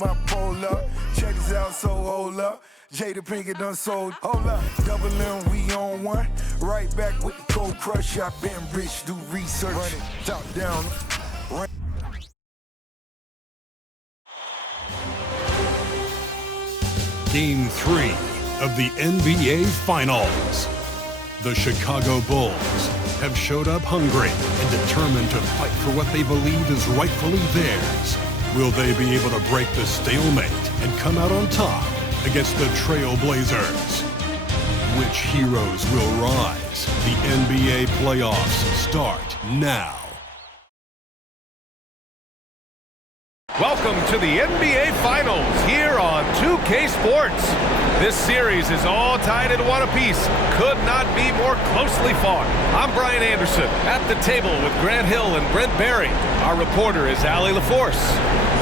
my pole up. Check this out, so hold up. Jada Pinkett done sold. Hold up. Double M, we on one. Right back with the cold crush. I been rich, do research. Run it, top down. Run. Game 3 of the NBA Finals. The Chicago Bulls have showed up hungry and determined to fight for what they believe is rightfully theirs. Will they be able to break the stalemate and come out on top against the Trail Blazers? Which heroes will rise? The NBA playoffs start now. Welcome to the NBA Finals here on 2K Sports. This series is all tied in one apiece. Could not be more closely fought. I'm Brian Anderson at the table with Grant Hill and Brent Barry. Our reporter is Allie LaForce.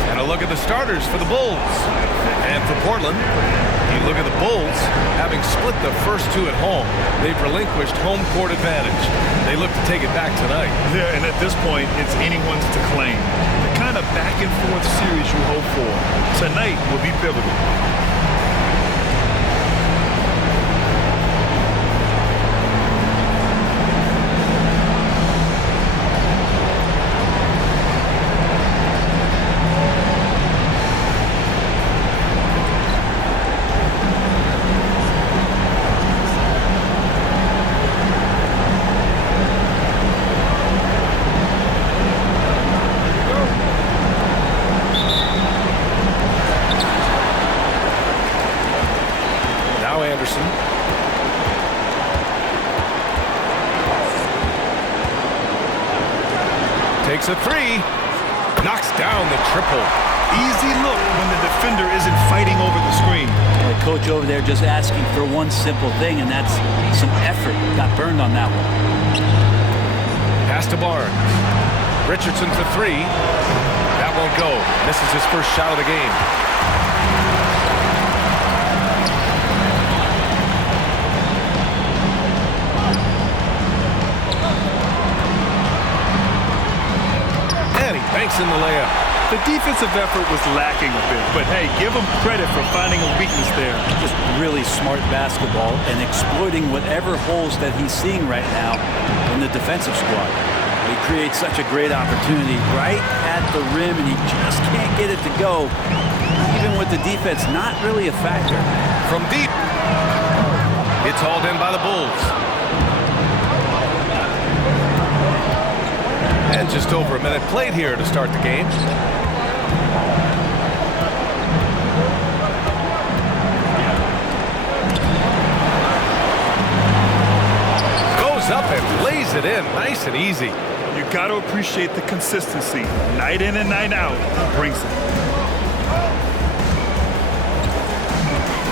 And a look at the starters for the Bulls. And for Portland, you look at the Bulls, having split the first two at home, they've relinquished home court advantage. They look to take it back tonight. Yeah, and at this point, it's anyone's to claim. The kind of back and forth series you hope for tonight will be pivotal. Takes a three, knocks down the triple. Easy look when the defender isn't fighting over the screen. The coach over there just asking for one simple thing, and that's some effort. Got burned on that one. Pass to Barnes. Richardson for three. That won't go. This is his first shot of the game. Banks in the layup. The defensive effort was lacking a bit, but hey, give him credit for finding a weakness there. Just really smart basketball and exploiting whatever holes that he's seeing right now in the defensive squad. He creates such a great opportunity right at the rim, and he just can't get it to go, even with the defense not really a factor. From deep, it's hauled in by the Bulls. And just over a minute played here to start the game. Goes up and lays it in, nice and easy. You got to appreciate the consistency. Night in and night out, he brings it.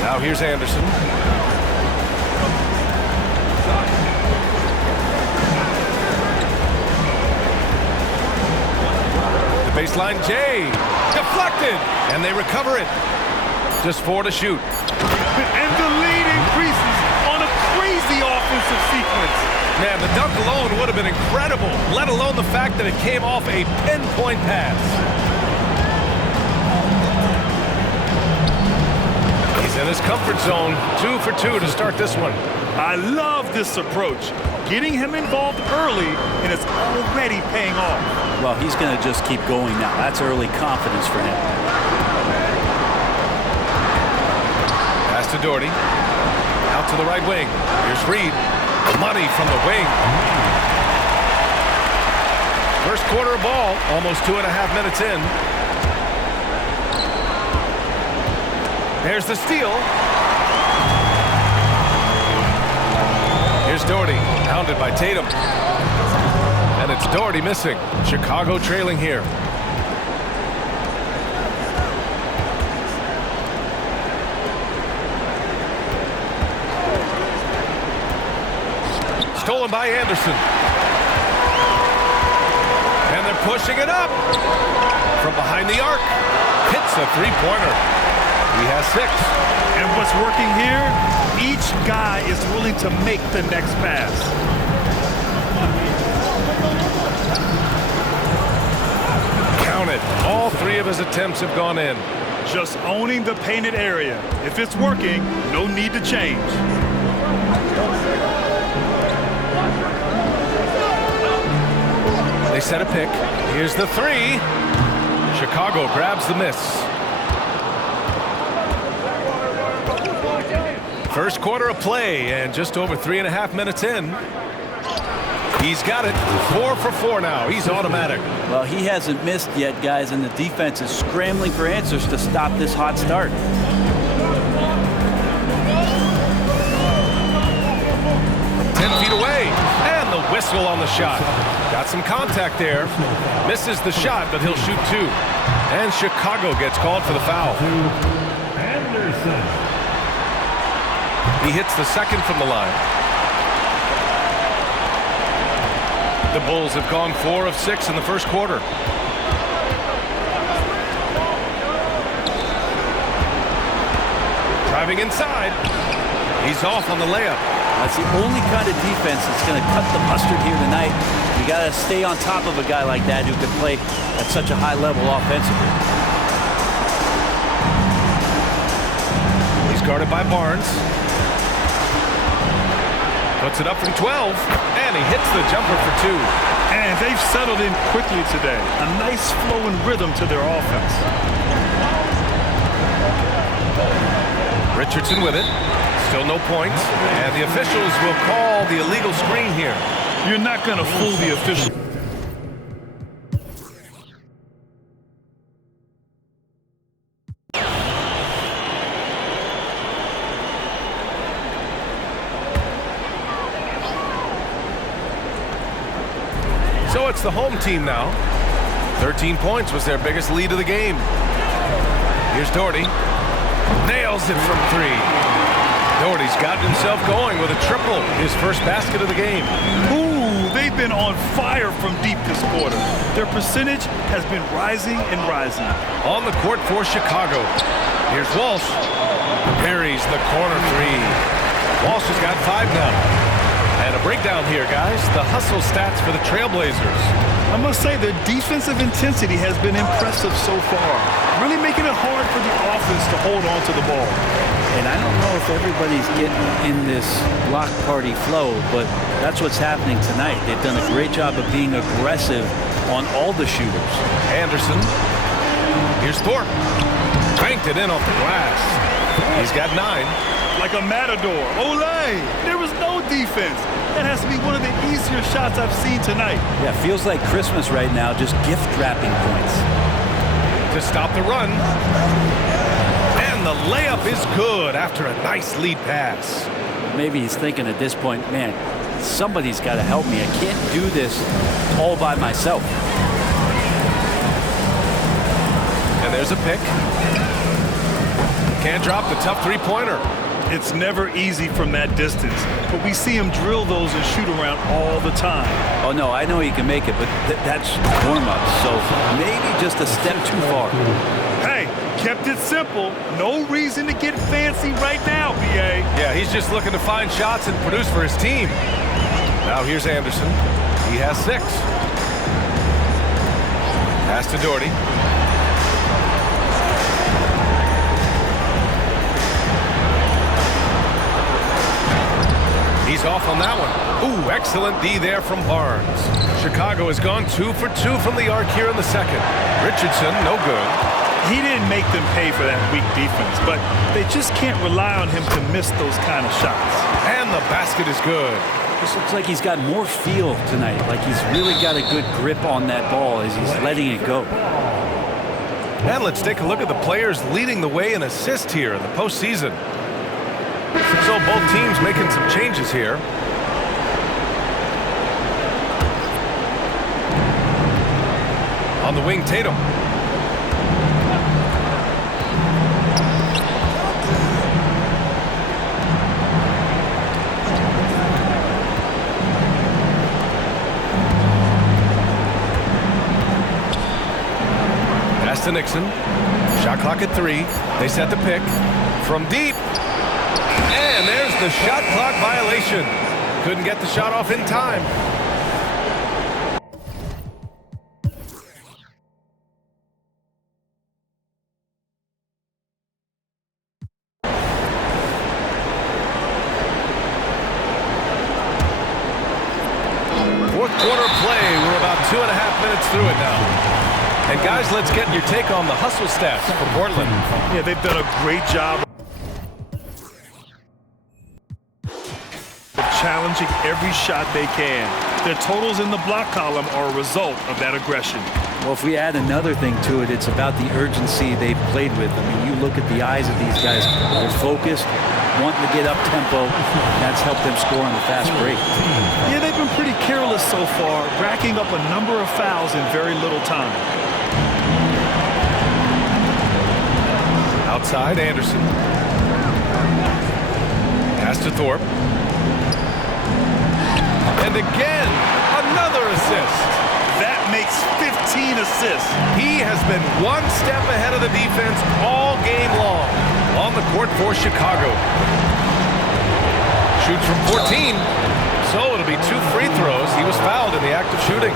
Now here's Anderson. Baseline J, deflected, and they recover it. Just 4 to shoot. And the lead increases on a crazy offensive sequence. Man, the dunk alone would have been incredible, let alone the fact that it came off a pinpoint pass. He's in his comfort zone, 2 for 2 to start this one. I love this approach. Getting him involved early, and it's already paying off. Well, he's going to just keep going now. That's early confidence for him. Pass to Doherty. Out to the right wing. Here's Reed. Money from the wing. First quarter of ball, almost 2.5 minutes in. There's the steal. Here's Doherty, hounded by Tatum. And it's Doherty missing. Chicago trailing here. Stolen by Anderson. And they're pushing it up. From behind the arc. Hits a three-pointer. He has 6. And what's working here? Each guy is willing to make the next pass. Count it. All 3 of his attempts have gone in. Just owning the painted area. If it's working, no need to change. They set a pick. Here's the three. Chicago grabs the miss. First quarter of play, and just over 3.5 minutes in. He's got it. 4 for 4 now. He's automatic. Well, he hasn't missed yet, guys, and the defense is scrambling for answers to stop this hot start. 10 feet away, and the whistle on the shot. Got some contact there. Misses the shot, but he'll shoot 2. And Chicago gets called for the foul. Anderson. He hits the second from the line. The Bulls have gone 4 of 6 in the first quarter. Driving inside. He's off on the layup. That's the only kind of defense that's going to cut the mustard here tonight. You got to stay on top of a guy like that who can play at such a high level offensively. He's guarded by Barnes. Puts it up from 12, and he hits the jumper for 2. And they've settled in quickly today. A nice flow and rhythm to their offense. Richardson with it. Still no points. And the officials will call the illegal screen here. You're not going to fool the official. So it's the home team now. 13 points was their biggest lead of the game. Here's Doherty. Nails it from 3. Doherty's gotten himself going with a triple, his first basket of the game. Ooh, they've been on fire from deep this quarter. Their percentage has been rising and rising. On the court for Chicago. Here's Walsh. Buries the corner 3. Walsh has got 5 now. And a breakdown here, guys. The hustle stats for the Trailblazers. I must say their defensive intensity has been impressive so far. Really making it hard for the offense to hold on to the ball. And I don't know if everybody's getting in this block party flow, but that's what's happening tonight. They've done a great job of being aggressive on all the shooters. Anderson. Here's Thorpe. Cranked it in off the glass. He's got 9. Like a matador. Olay! There was no defense. That has to be one of the easier shots I've seen tonight. Yeah, feels like Christmas right now, just gift wrapping points. To stop the run. And the layup is good after a nice lead pass. Maybe he's thinking at this point, man, somebody's got to help me. I can't do this all by myself. And there's a pick. Can't drop the tough 3-pointer. It's never easy from that distance, but we see him drill those and shoot around all the time. Oh, no, I know he can make it, but that's warm-up, so maybe just a step too far. Hey, kept it simple. No reason to get fancy right now, B.A. Yeah, he's just looking to find shots and produce for his team. Now here's Anderson. He has 6. Pass to Doherty. He's off on that one. Ooh, excellent D there from Barnes. Chicago has gone 2 for 2 from the arc here in the second. Richardson, no good. He didn't make them pay for that weak defense, but they just can't rely on him to miss those kind of shots. And the basket is good. This looks like he's got more feel tonight, like he's really got a good grip on that ball as he's letting it go. And let's take a look at the players leading the way in assists here in the postseason. So both teams making some changes here. On the wing, Tatum. Pass to Nixon. Shot clock at 3. They set the pick. From deep. And there's the shot clock violation. Couldn't get the shot off in time. through it now. And guys, let's get your take on the hustle stats for Portland. Yeah, they've done a great job of challenging every shot they can. Their totals in the block column are a result of that aggression. Well, if we add another thing to it, it's about the urgency they've played with. I mean, you look at the eyes of these guys. They're focused, wanting to get up tempo. That's helped them score on the fast break. Yeah, they've been pretty careless so far, racking up a number of fouls in very little time. Outside, Anderson. Pass to Thorpe. And again, another assist. That makes 15 assists. He has been one step ahead of the defense all game long on the court for Chicago. Shoots from 14, so it'll be 2 free throws. He was fouled in the act of shooting.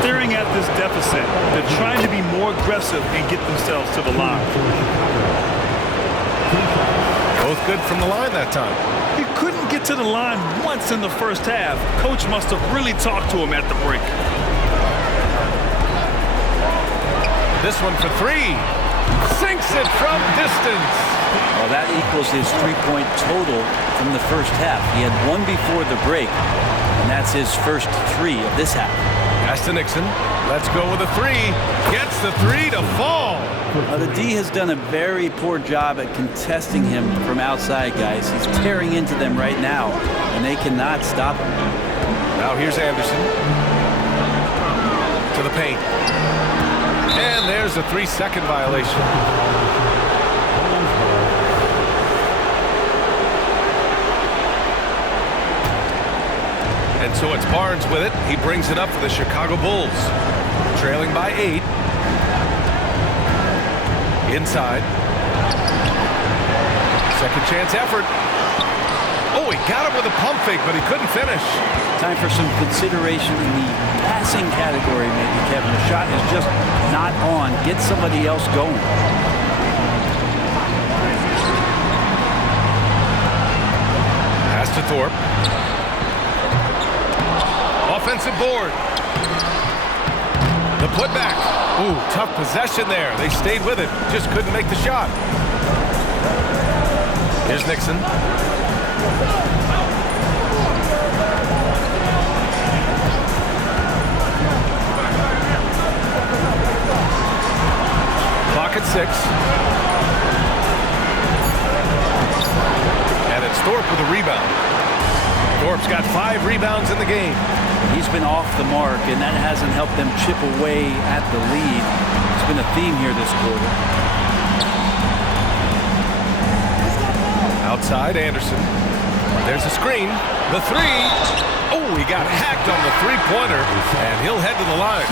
Staring at this deficit, they're trying to be more aggressive and get themselves to the line. Both good from the line that time. He couldn't get to the line once in the first half. Coach must have really talked to him at the break. This one for 3. Sinks it from distance. Well, that equals his three-point total from the first half. He had one before the break, and that's his first 3 of this half. Pass to Nixon. Let's go with a 3. Gets the 3 to fall. The D has done a very poor job at contesting him from outside, guys. He's tearing into them right now, and they cannot stop him. Now here's Anderson. To the paint. And there's a 3-second violation. And so it's Barnes with it. He brings it up for the Chicago Bulls. Trailing by 8. Inside. Second chance effort. Oh, he got him with a pump fake, but he couldn't finish. Time for some consideration in the passing category, maybe, Kevin. The shot is just not on. Get somebody else going. Pass to Thorpe. Offensive board. The putback. Ooh, tough possession there. They stayed with it. Just couldn't make the shot. Here's Nixon. Clock at 6. And it's Thorpe with a rebound. Thorpe's got 5 rebounds in the game. He's been off the mark, and that hasn't helped them chip away at the lead. It's been a theme here this quarter. Outside, Anderson. There's a screen. The 3. Oh, he got hacked on the three-pointer, and he'll head to the line.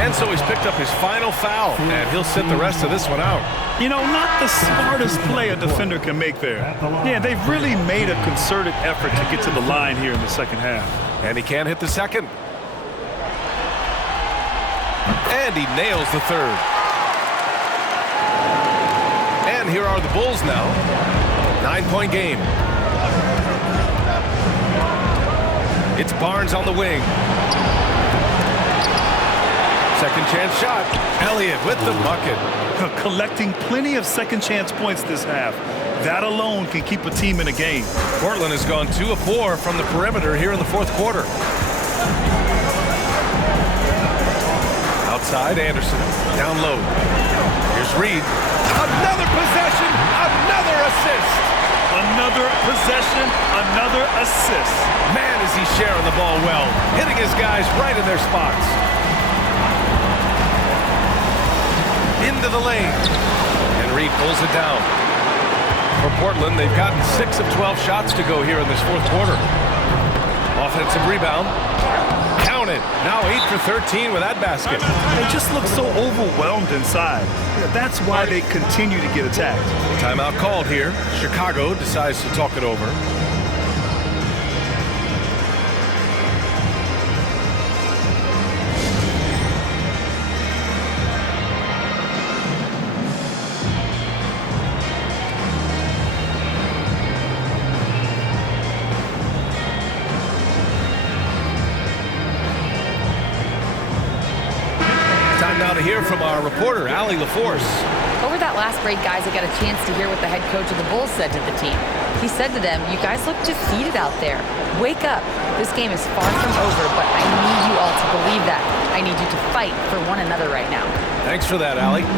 And so he's picked up his final foul, and he'll sit the rest of this one out. You know, not the smartest play a defender can make there. Yeah, they've really made a concerted effort to get to the line here in the second half. And he can't hit the second. And he nails the third. And here are the Bulls now. 9-point game. It's Barnes on the wing. Second chance shot. Elliott with the bucket. Collecting plenty of second chance points this half. That alone can keep a team in a game. Portland has gone 2 of 4 from the perimeter here in the fourth quarter. Outside, Anderson. Down low. Here's Reed. Another possession. Another assist. Another possession. Another assist. Man, is he sharing the ball well. Hitting his guys right in their spots. Into the lane. And Reed pulls it down. For Portland, they've gotten 6 of 12 shots to go here in this fourth quarter. Offensive rebound. Count it. Now 8 for 13 with that basket. They just look so overwhelmed inside. That's why they continue to get attacked. Timeout called here. Chicago decides to talk it over. hear from our reporter, Allie LaForce. Over that last break, guys, I got a chance to hear what the head coach of the Bulls said to the team. He said to them, "You guys look defeated out there. Wake up. This game is far from over, but I need you all to believe that. I need you to fight for one another right now." Thanks for that, Allie.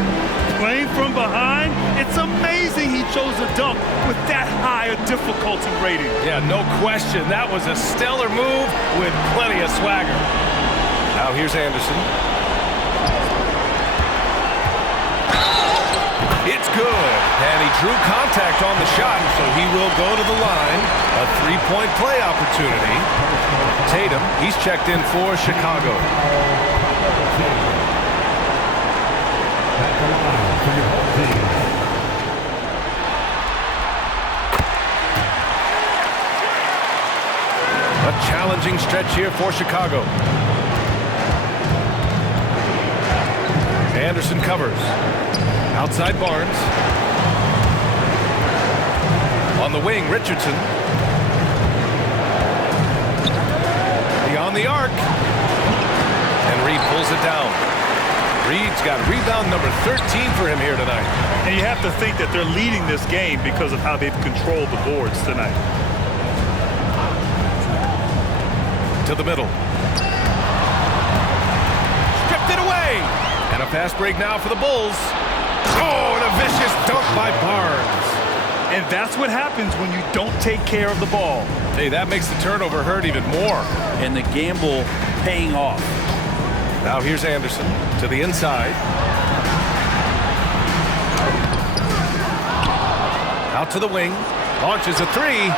Playing from behind, it's amazing he chose a dunk with that high a difficulty rating. Yeah, no question. That was a stellar move with plenty of swagger. Now here's Anderson. It's good. And he drew contact on the shot, so he will go to the line. A three-point play opportunity. Tatum, he's checked in for Chicago. A challenging stretch here for Chicago. Anderson covers. Outside Barnes. On the wing, Richardson. Beyond the arc. And Reed pulls it down. Reed's got rebound number 13 for him here tonight. And you have to think that they're leading this game because of how they've controlled the boards tonight. To the middle. Stripped it away. And a fast break now for the Bulls. Oh, and a vicious dunk by Barnes. And that's what happens when you don't take care of the ball. Hey, that makes the turnover hurt even more. And the gamble paying off. Now here's Anderson to the inside. Out to the wing. Launches a three.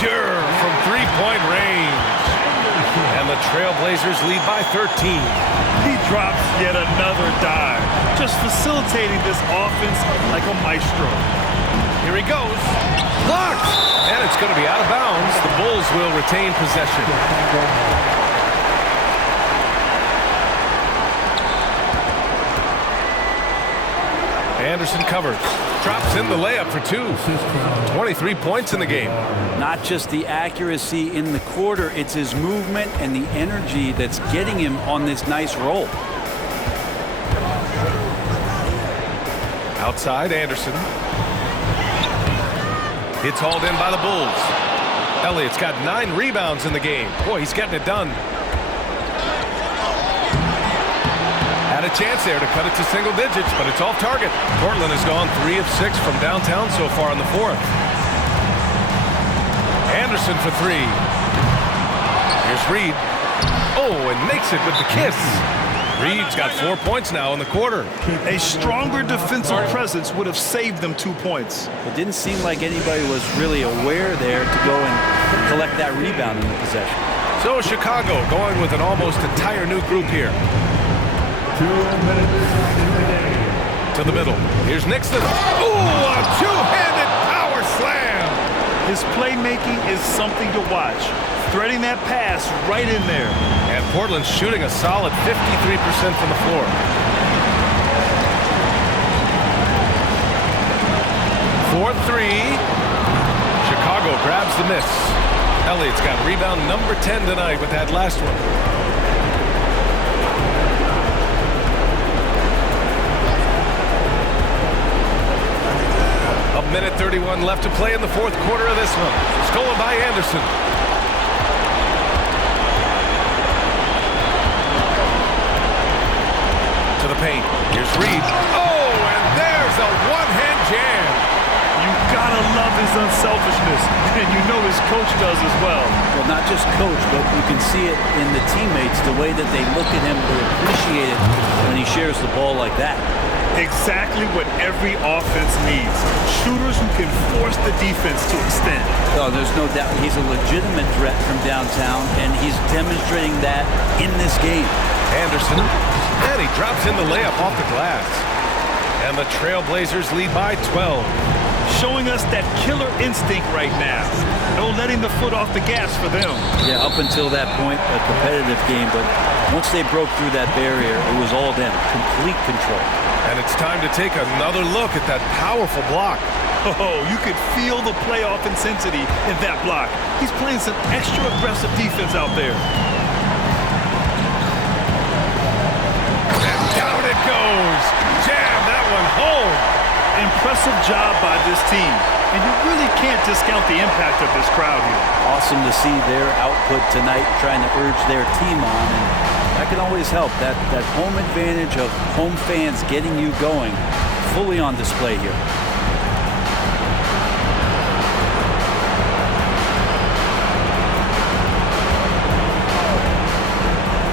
Pure from three-point range. And the Trailblazers lead by 13. He drops yet another dive, just facilitating this offense like a maestro. Here he goes. Blocked! And it's going to be out of bounds. The Bulls will retain possession. Anderson covers. Drops in the layup for two. 23 points in the game. Not just the accuracy in the quarter, it's his movement and the energy that's getting him on this nice roll. Outside, Anderson. It's hauled in by the Bulls. Elliott's got 9 rebounds in the game. Boy, he's getting it done. Had a chance there to cut it to single digits, but it's off target. Portland has gone 3 of 6 from downtown so far in the fourth. Anderson for 3. Here's Reed. Oh, and makes it with the kiss. Reed's got 4 points now in the quarter. A stronger defensive presence would have saved them 2 points. It didn't seem like anybody was really aware there to go and collect that rebound in the possession. So Chicago going with an almost entire new group here. 2 minutes in the game. To the middle. Here's Nixon. Ooh, a two-handed power slam. His playmaking is something to watch. Threading that pass right in there. And Portland's shooting a solid 53% from the floor. For 3. Chicago grabs the miss. Elliott's got rebound number 10 tonight with that last one. A minute 31 left to play in the fourth quarter of this one. Stolen by Anderson. To the paint. Here's Reed. Oh, and there's a one-hand jam. You gotta love his unselfishness, and you know his coach does as well. Well, not just coach, but you can see it in the teammates, the way that they look at him, they appreciate it when he shares the ball like that. Exactly what every offense needs. Shooters who can force the defense to extend. Oh, there's no doubt he's a legitimate threat from downtown, and he's demonstrating that in this game. Anderson, and he drops in the layup off the glass. And the Trailblazers lead by 12. Showing us that killer instinct right now. No letting the foot off the gas for them. Yeah, up until that point, a competitive game, but once they broke through that barrier, it was all them. Complete control. And it's time to take another look at that powerful block. Oh, you could feel the playoff intensity in that block. He's playing some extra aggressive defense out there. And down it goes. goes. Jam that one home. Impressive job by this team. And you really can't discount the impact of this crowd here. Awesome to see their output tonight, trying to urge their team on. And that can always help. That home advantage of home fans getting you going, fully on display here.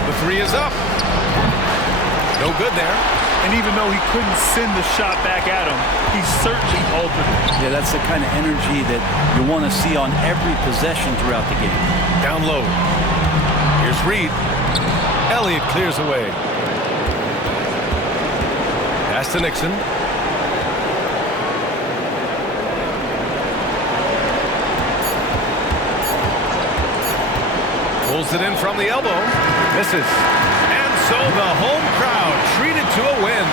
The three is up. No good there. And even though he couldn't send the shot back at him, he certainly altered it. Yeah, that's the kind of energy that you want to see on every possession throughout the game. Down low. Here's Reed. Elliott clears away. Pass to Nixon. Pulls it in from the elbow. Misses. And so the home crowd treated to a win.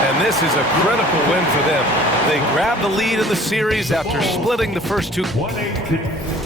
And this is a critical win for them. They grabbed the lead in the series after splitting the first two. 1-8.